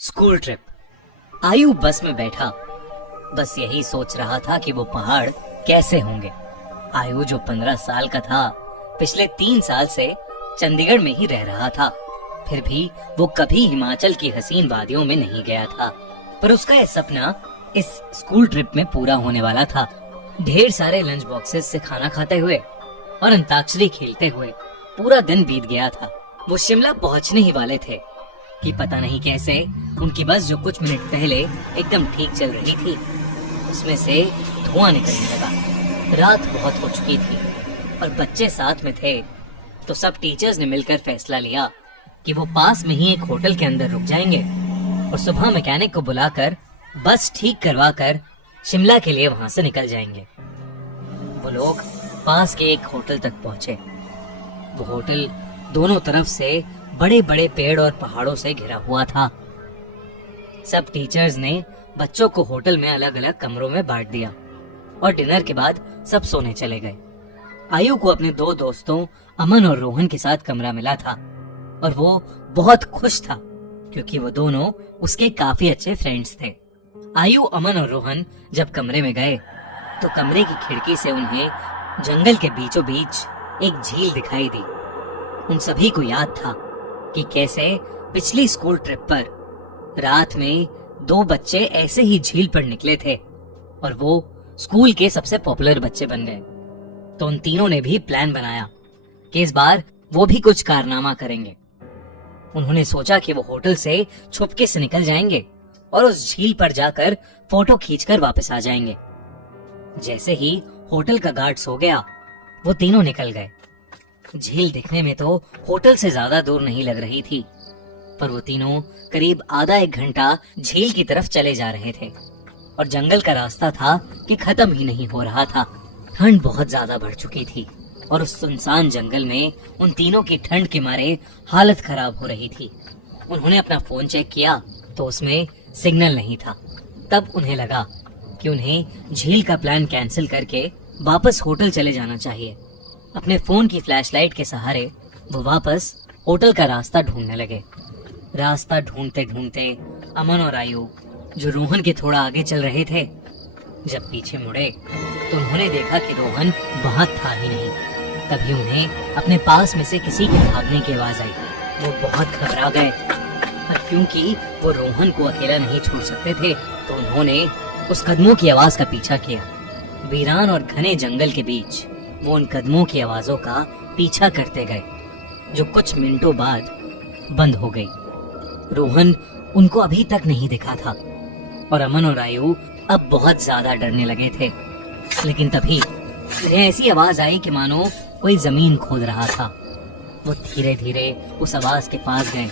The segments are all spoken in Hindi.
School trip. आयु बस में बैठा बस यही सोच रहा था कि वो पहाड़ कैसे होंगे। आयु जो 15 साल का था, पिछले 3 साल से चंडीगढ़ में ही रह रहा था। फिर भी वो कभी हिमाचल की हसीन वादियों में नहीं गया था। पर उसका यह सपना इस स्कूल ट्रिप में पूरा होने वाला था। ढेर सारे लंच बॉक्सेस से खाना खाते हुए और अंताक्षरी खेलते हुए पूरा दिन बीत गया था। वो शिमला पहुंचने ही वाले थे कि पता नहीं कैसे उनकी बस जो कुछ मिनट पहले एकदम ठीक चल रही थी, उसमें से धुआं निकलने लगा। रात बहुत हो चुकी थी और बच्चे साथ में थे, तो सब टीचर्स ने मिलकर फैसला लिया कि वो पास में ही एक होटल के अंदर रुक जाएंगे और सुबह मैकेनिक को बुलाकर बस ठीक करवा कर शिमला के लिए वहां से निकल जाएंगे। वो लोग पास के एक होटल तक पहुंचे। वो होटल दोनों तरफ से बड़े बड़े पेड़ और पहाड़ों से घिरा हुआ था। सब टीचर्स ने बच्चों को होटल में अलग अलग कमरों में बांट दिया और डिनर के बाद सब सोने चले गए। आयु को अपने 2 दोस्तों अमन और रोहन के साथ कमरा मिला था और वो बहुत खुश था क्योंकि वो दोनों उसके काफी अच्छे फ्रेंड्स थे। आयु, अमन और रोहन जब कमरे में गए तो कमरे की खिड़की से उन्हें जंगल के बीचों बीच एक झील दिखाई दी। उन सभी को याद था कि कैसे पिछली स्कूल ट्रिप पर रात में 2 बच्चे ऐसे ही झील पर निकले थे और वो स्कूल के सबसे पॉपुलर बच्चे बन गए। तो उन तीनों ने भी प्लान बनाया कि इस बार वो भी कुछ कारनामा करेंगे। उन्होंने सोचा कि वो होटल से छुपके से निकल जाएंगे और उस झील पर जाकर फोटो खींचकर वापस आ जाएंगे। जैसे ही होटल का गार्ड सो गया, वो तीनों निकल गए। झील दिखने में तो होटल से ज्यादा दूर नहीं लग रही थी, पर वो तीनों करीब आधा 1 घंटा झील की तरफ चले जा रहे थे और जंगल का रास्ता था कि खत्म ही नहीं हो रहा था। ठंड बहुत ज्यादा बढ़ चुकी थी और उस सुनसान जंगल में उन तीनों की ठंड के मारे हालत खराब हो रही थी। उन्होंने अपना फोन चेक किया तो उसमें सिग्नल नहीं था। तब उन्हें लगा कि उन्हें झील का प्लान कैंसिल करके वापस होटल चले जाना चाहिए। अपने फोन की फ्लैशलाइट के सहारे वो वापस होटल का रास्ता ढूंढने लगे। रास्ता ढूंढते ढूंढते अमन और आयु, जो रोहन के थोड़ा आगे चल रहे थे, जब पीछे मुड़े तो उन्होंने देखा कि रोहन वहां था ही नहीं। तभी उन्हें अपने पास में से किसी के भागने की आवाज आई। वो बहुत घबरा गए, पर क्योंकि वो रोहन को अकेला नहीं छोड़ सकते थे, तो उन्होंने उस कदमों की आवाज का पीछा किया। वीरान और घने जंगल के बीच वो उन कदमों की आवाजों का पीछा करते गए, जो कुछ मिनटों बाद बंद हो गई। रोहन उनको अभी तक नहीं दिखा था और अमन और आयु अब बहुत ज्यादा डरने लगे थे। लेकिन तभी उन्हें ऐसी आवाज आई कि मानो कोई जमीन खोद रहा था। वो धीरे धीरे उस आवाज के पास गए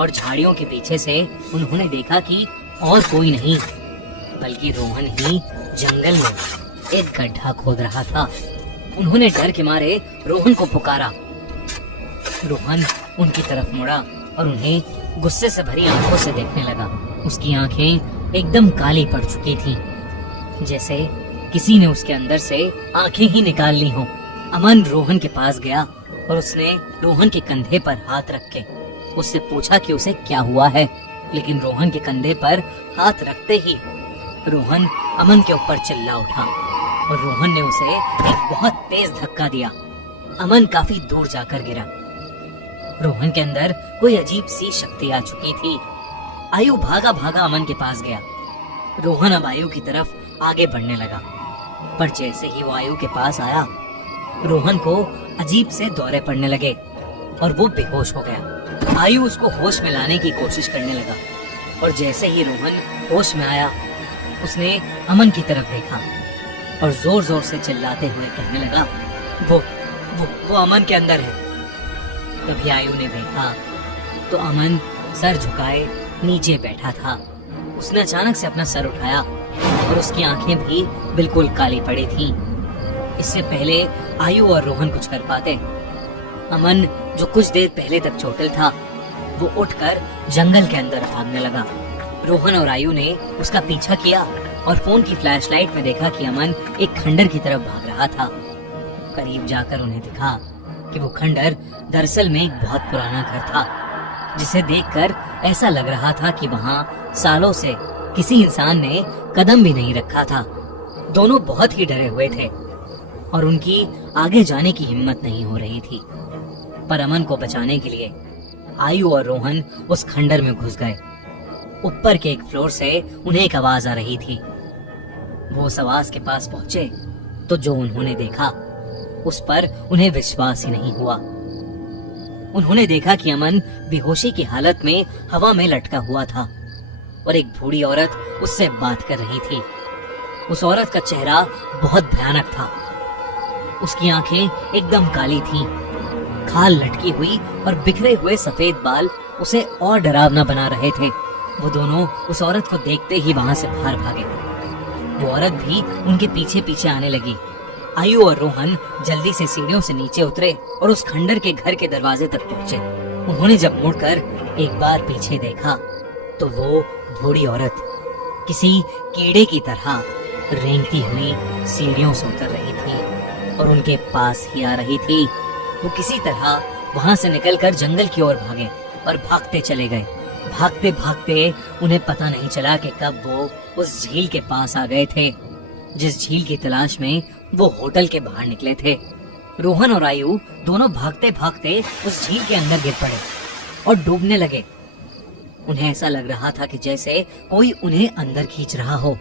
और झाड़ियों के पीछे से उन्होंने देखा कि और कोई नहीं बल्कि रोहन ही जंगल में एक गड्ढा खोद रहा था। उन्होंने डर के मारे रोहन को पुकारा। रोहन उनकी तरफ मुड़ा और उन्हें गुस्से से भरी आंखों से देखने लगा। उसकी आंखें एकदम काली पड़ चुकी थीं, जैसे किसी ने उसके अंदर से आंखें ही निकाल ली हों। अमन रोहन के पास गया और उसने रोहन के कंधे पर हाथ रख के उससे पूछा कि उसे क्या हुआ है। लेकिन रोहन के कंधे पर हाथ रखते ही रोहन अमन के ऊपर चिल्ला उठा और रोहन ने उसे एक बहुत तेज धक्का दिया। अमन काफी दूर जाकर गिरा। रोहन के अंदर कोई अजीब सी शक्ति आ चुकी थी। आयु भागा भागा अमन के पास गया। रोहन अब आयु की तरफ आगे बढ़ने लगा, पर जैसे ही वो आयु के पास आया, रोहन को अजीब से दौरे पड़ने लगे और वो बेहोश हो गया। आयु उसको होश में लाने की कोशिश करने लगा और जैसे ही रोहन होश में आया, उसने अमन की तरफ देखा और जोर जोर से चिल्लाते हुए कहने लगा, वो अमन के अंदर है। तभी आयु ने देखा तो अमन सर झुकाए नीचे बैठा था। उसने अचानक से अपना सर उठाया और उसकी आंखें भी बिल्कुल काली पड़ी थीं। इससे पहले आयु और रोहन कुछ कर पाते, अमन जो कुछ देर पहले तक चोटिल था, वो उठकर जंगल के अंदर भागने लगा। रोहन और आयु ने उसका पीछा किया और फोन की फ्लैशलाइट में देखा कि अमन एक खंडर की तरफ भाग रहा था। करीब जाकर उन्हें दिखा कि वो खंडर दरअसल में एक बहुत पुराना घर था। जिसे देखकर ऐसा लग रहा था कि वहां सालों से किसी इंसान ने कदम भी नहीं रखा था। दोनों बहुत ही डरे हुए थे और उनकी आगे जाने की हिम्मत नहीं हो रही थी। पर अमन को बचाने के लिए आयु और रोहन उस खंडर में घुस गए। ऊपर के एक फ्लोर से उन्हें एक आवाज आ रही थी। वो उस आवाज के पास पहुंचे तो जो उन्होंने देखा उस पर उन्हें विश्वास ही नहीं हुआ। उन्होंने देखा कि अमन बेहोशी की हालत में हवा में लटका हुआ था और एक बूढ़ी औरत उससे बात कर रही थी। उस औरत का चेहरा बहुत भयानक था। उसकी आंखें एकदम काली थीं, खाल लटकी हुई और बिखरे हुए सफेद बाल उसे और डरावना बना रहे थे। वो दोनों उस औरत को देखते ही वहां से बाहर भागे। वो औरत भी उनके पीछे पीछे आने लगी। आयु और रोहन जल्दी से सीढ़ियों से नीचे उतरे और उस खंडर के घर के दरवाजे तक पहुंचे। उन्होंने जब मुड़कर एक बार पीछे देखा तो वो बूढ़ी औरत किसी कीड़े की तरह रेंगती हुई सीढ़ियों से उतर रही थी और उनके पास ही आ रही थी। वो किसी तरह वहां से निकलकर जंगल की ओर भागे और भागते चले गए। भागते भागते उन्हें पता नहीं चला कि कब वो उस झील के पास आ गए थे, जिस झील की तलाश में वो होटल के बाहर निकले थे। रोहन और आयु दोनों भागते भागते उस झील के अंदर गिर पड़े और डूबने लगे। उन्हें ऐसा लग रहा था कि जैसे कोई उन्हें अंदर खींच रहा हो।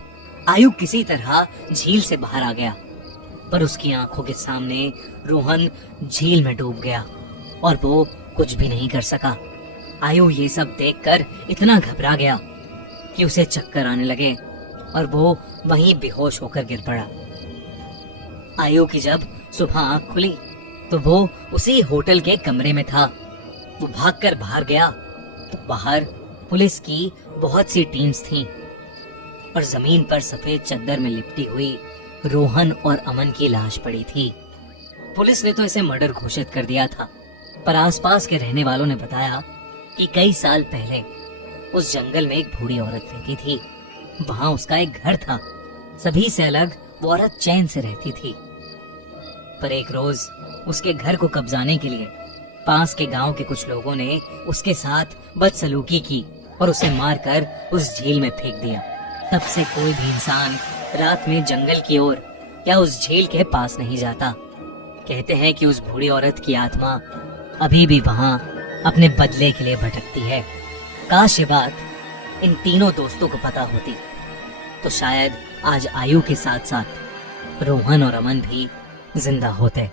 आयु किसी तरह झील से बाहर आ गया, पर उसकी आंखों के सामने रोहन झील में डूब गया और वो कुछ भी नहीं कर सका। आयु ये सब देखकर इतना घबरा गया कि उसे चक्कर आने लगे और वो वहीं बेहोश होकर गिर पड़ा। आयु की जब सुबह आंख खुली तो वो उसी होटल के कमरे में था। वो भागकर बाहर गया। बाहर पुलिस की बहुत सी टीम्स थीं और जमीन पर सफेद चादर में लिपटी हुई रोहन और अमन की लाश पड़ी थी। पुलिस ने तो इसे मर्डर घोषित कर दिया था, पर आसपास के रहने वालों ने बताया कि कई साल पहले उस जंगल में एक बूढ़ी औरत रहती थी। वहां उसका एक घर था। सभी से अलग वो औरत चैन से रहती थी। पर एक रोज उसके घर को कब्जाने के लिए पास के गांव के कुछ लोगों ने उसके साथ बदसलूकी की और उसे मारकर उस झील में फेंक दिया। तब से कोई भी इंसान रात में जंगल की ओर या उस झील के पास नहीं जाता। कहते हैं कि उस बूढ़ी औरत की आत्मा अभी भी वहां अपने बदले के लिए भटकती है। काश ये बात इन तीनों दोस्तों को पता होती तो शायद आज आयु के साथ साथ रोहन और अमन भी जिंदा होते।